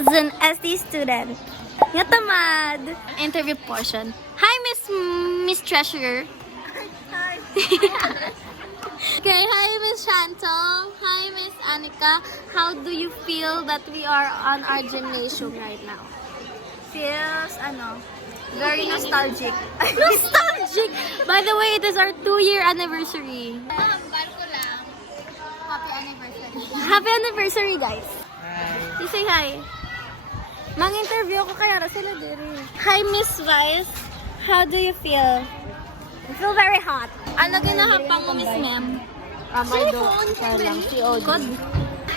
as an ST student. Nga tamad. Interview portion. Hi, Miss Treasurer. Hi. Okay, hi, Miss Chantal. Hi, Miss Anika. How do you feel that we are on our gymnasium right now? Feels, very nostalgic. Nostalgic! By the way, it is our 2-year anniversary. Barko lang. Happy anniversary. Happy anniversary, guys. Hi. Say hi. Mang-interview ko kaya sila diri. Hi, Miss Vice. How do you feel? I feel very hot. Ano ginahapang mo, Miss Ma'am? My phone. Good.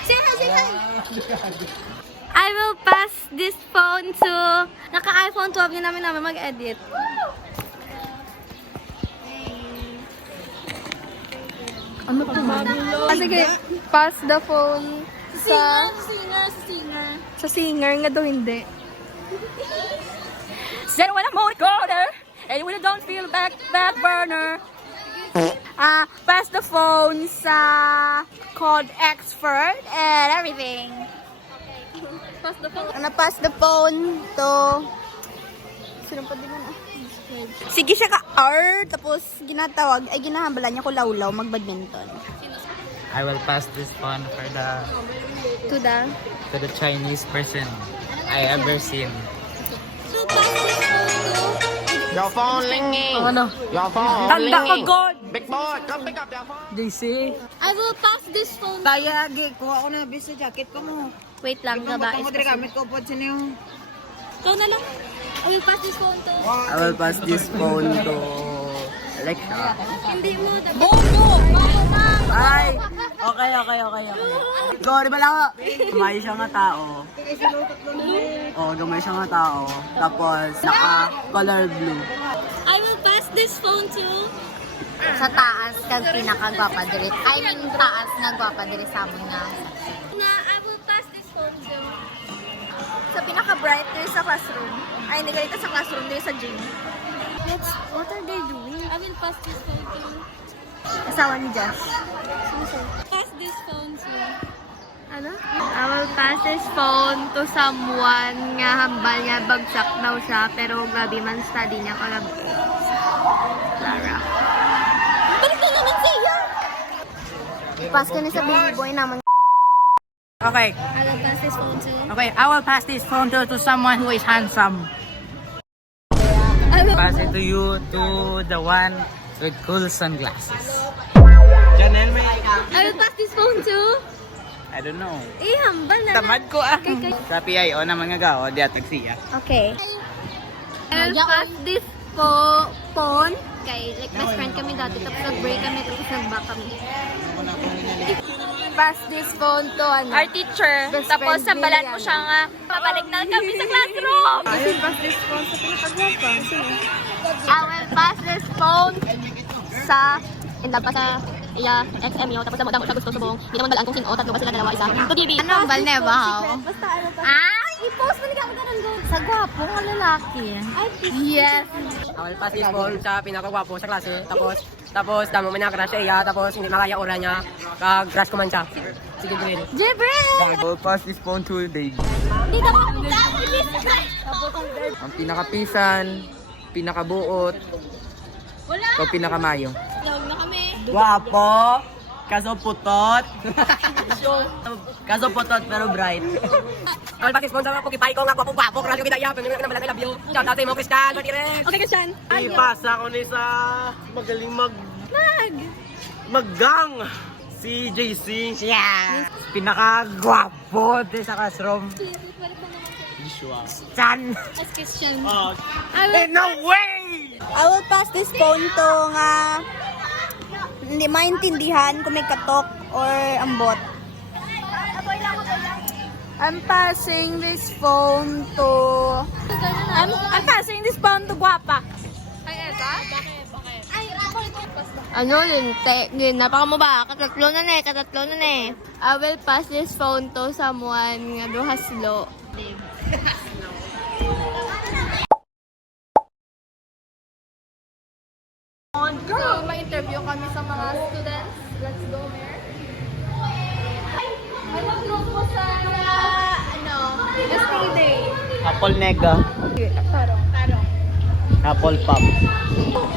Say hi, say hi. I will pass this phone to... Naka-iPhone 12 yun namin mag-edit. Ano to ba? Sige, pass the phone Singer. sa singer nga daw hindi. Then when I'm on corner, and when I don't feel back burner, pass the phone sa called expert and everything. Pass the phone. Pass the phone to... Sino pa din na? Sige siya ka-art, tapos ginatawag, ay ginahambalan niya ko lawlaw mag-badminton. I will pass this phone To the... to the Chinese person I ever seen. Your phone ringing. Ano? Your phone Tanda ka, ringing. God! Big boy, come pick up your phone. JC. I will pass this phone. Tayagi, kuha ko na bis sa jacket ko mo. Wait lang, gaba. Mo dire gamit ko po sino yung Ikaw na lang. I will pass this phone to... I will pass this phone to Alexa. Hindi mo. Ay! Okay. Go, di ba lang? Gamay siya nga tao. Oo, gamay siya nga tao. Tapos, naka-color blue. I will pass this phone to... Sa taas, kag pinakagwapadiri. I mean, taas nagwapadiri sa amin na. I will pass this phone to... Sa pinaka-bright diri sa classroom. Ay, hindi ganito sa classroom, diri sa gym. What are they doing? I will pass this phone to... Asawa ni Josh. Pass this phone to... Ano? I will pass this phone to someone nga hambal nga bagsak daw siya pero grabe man study niya kagabi. Clara. Balik ka naman siya! Pass ka ni sa baby boy naman. Okay, I will pass this phone to... I will pass this phone to someone who is handsome. I will... Pass it to you, to the one with cool sunglasses. Janelle, may... I will pass this phone to... I don't know. hambal na Tamad ko Sa PIO na mga gao, di atag siya. Okay. I will pass this phone kay like best friend kami dati tapos nag-break kami tapos nag-back kami. Pass this phone to Our teacher. Tapos sambalan mo siya nga pabalik na kami sa classroom. I will pass this phone sa pinakagwapan. I will pass this phone sa indap pa sa XMU tapos damo siya gusto subong. Hindi naman galaan kung sino tatlo ba sila dalawa isa. To TV. Ano ang balne ba? Basta ano pa. I-post mo ka ganun go. Sa gwapo ng lalaki. Yes. I will pass this phone sa pinakagwapo sa klase. Tapos damo man niya crush siya. Tapos hindi makaya ura niya. Kag-crush ko man siya. Sige, Jibril. Jibril! I will pass this phone to Dave. Hindi ka makapita. Ang pinakapisan, pinakabuot, o pinakamayo. Tawag na kami. Guwapo. Kaso putot. Kaso putot pero bright. I will pass this phone sa pukipay ko nga guwapo. Crush ko kita iya. Pero na malaki love you. Shout out mo, Crystal. Martires. Okay, Christian. Ipasa ko ni sa magaling maggang si JC. Yeah. Pinaka-guwapo din sa classroom. Chan. As Christian. No way! I will pass this phone to nga hindi maintindihan kung may katok or ambot. I'm passing this phone to... I'm passing this phone to Guapa. Ano yun? Napaka mo ba? Katatlo na eh. I will pass this phone to someone nga do haslo. So, ma-interview kami sa mga students. Let's go, Mer. Ay, mag-go po sa, best Apple Nega. Tarong. Apple Pop.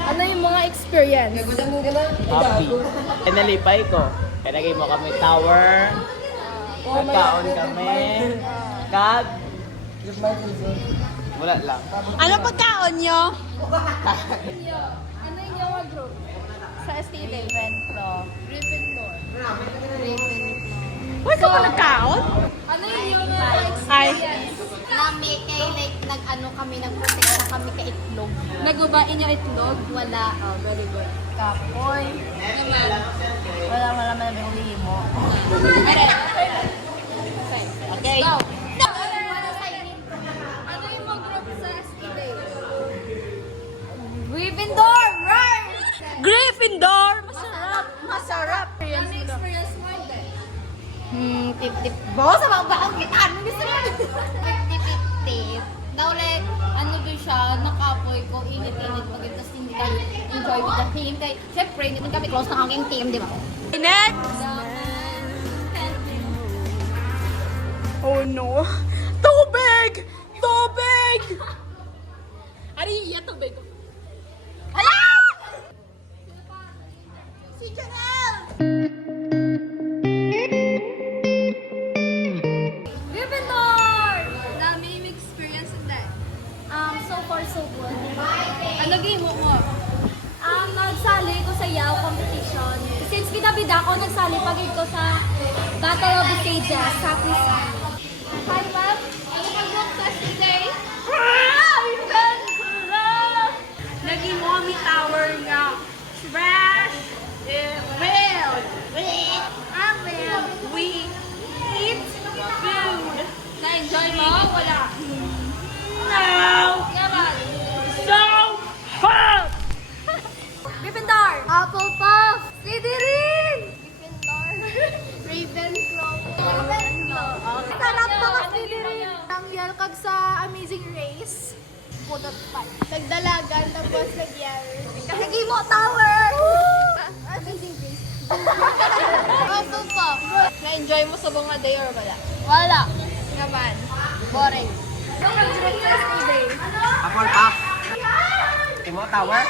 Ano yung mga experience? Happy. Nalipay ko. Kanagay mo kami tower. Nagkaon kami. Kag. Wala lang. Ano pagkaon nyo? Ano yung mga group? Sa STD? Ravenclaw. Wala ka pa nagkaon? Ano yung experience? Nami kay like nag-ano kami, nag-protect na kami ka itlog. Nagubain yung itlog? Wala. Oh, very good. Kapoy. Wala naman na uwi mo. Okay. Go. Ano yung mga group sa STD? Gryffindor! Roar! Gryffindor! Masarap! Ano experience mo hindi? Tip-tip. Bawa sa mga bakang gitaan. Gusto mo? Tip-tip. Daw like, ano doon siya, nakapoy ko, init-init pag tapos hindi ka enjoy with the team. Kaya, syempre, hindi man kami close ng aking team, di ba? Next! Oh no! Tubig! Tubig! Ano yung tubig? Hala! Si Janelle! Gryffindor! Dami yung experience hindi. So far, so good. Ano game mo mo? Nagsali ko sa Yao competition. Since bida-bida ko, nagsali pagid ko sa Battle of the Stages sa quiz. Hi, ma'am. Ano pag group test today? Naging mommy tower nga. Trash! Well! We eat food. Na-enjoy mo? Wala. No! Yaman. So hot! Gryffindor. Hufflepuff. Slytherin. Gryffindor. Ravenclaw. Ravenclaw. Sarap to ka Slytherin. Nangyal kag sa Amazing Race. Pudot pa. Nagdalagan tapos nagyal. Kasi mo tower. Amazing Race. Hufflepuff. Na-enjoy mo sa mga day or wala? Wala. Naman. Boring. Apple Pop. Timo Tower.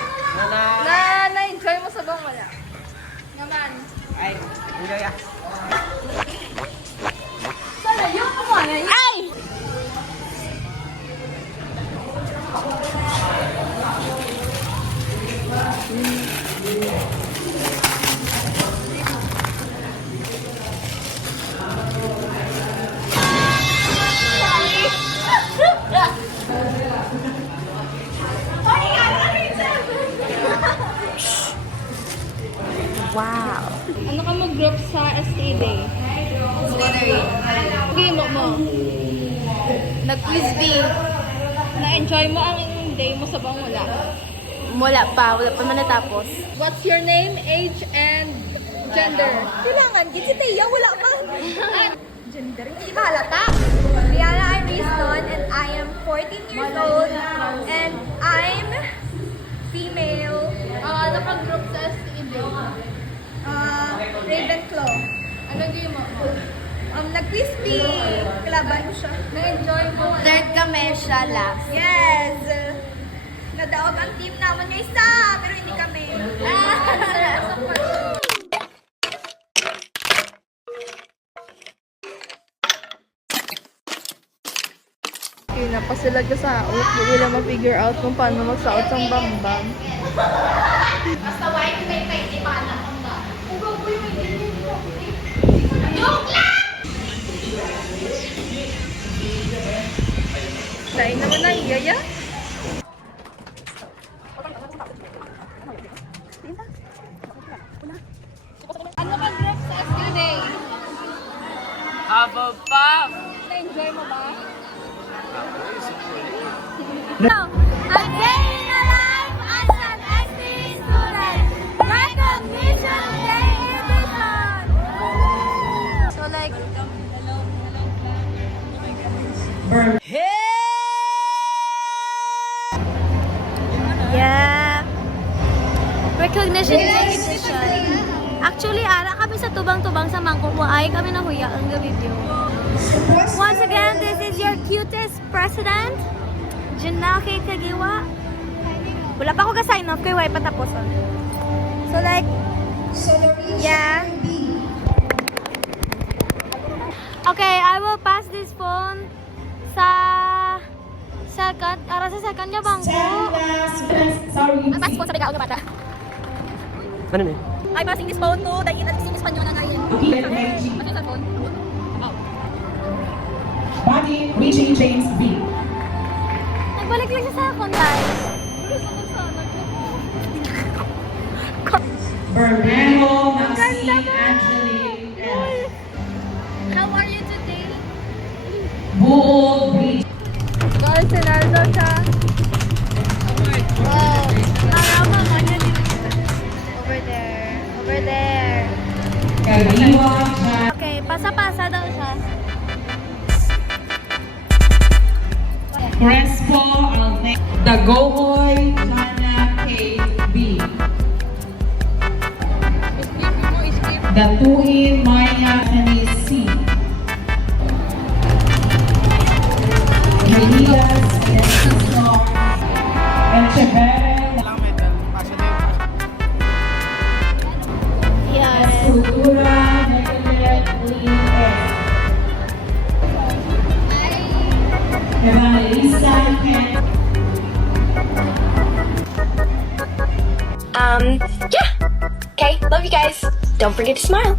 Na-enjoy mo sa mga wala? Naman. Ay, enjoy ah. Ay! Wow! Ano ka mo group sa STD? Game mo. Nag-quiz bee. Na-enjoy mo ang day mo sa bang wala? Wala pa man natapos. What's your name, age, and gender? Kailangan, kasi Tia, wala pa. Gender? Hindi ba halata? Rihanna Ariston and I am 14 years old and I'm female. Ano ka group sa STD? Ravenclaw. Ano game mo? Nag-quiz bee. Kalaban ko siya. Na-enjoy mo? Third kami siya last. Yes! Nadaog ang team naman ng isa, pero hindi kami. Napasilag ka sa out. Hindi nila ma-figure out kung paano magsaot ng bambam. Basta white may di pa na. Dahil naman na iyaya. Ano ka group sa STD? Apple Pop. Na-enjoy mo ba? I'm staying alive as an ST student. Recognition Day edition. So like, Yeah! Recognition Day edition. Actually, ara kami sa tubang-tubang sa Mangkukuay. Kami nahuya ang video. Once again, this is your cutest president, Janake Kagiwa. Wala pa ako ka-sign off, kay Way patapos. So like, yeah. Okay, I will pass this phone sa second, ara sa second niya bangko. Ang pass phone sa bigaw ng bata. Ano na? I'm passing this phone to the in Espanyol na ngayon. Ano sa phone? Body reaching James B. Nagbalik lang siya sa akin, guys. Bermejo Maxine Angelique S. How are you today? Bull B. Guys, sinaldo siya. Wow. Narama mo niya dito. Over there. Over there. Kaliwa Chan. Okay, pasa-pasa daw siya. Crespo Alne. Dagohoy Tana K. B. Datuin Maya Annie C. Elias Escasor. Echeverri. Yes. Cultura Nicolette Lee S. Evangelista Ken. Yeah. Okay, love you guys. Don't forget to smile.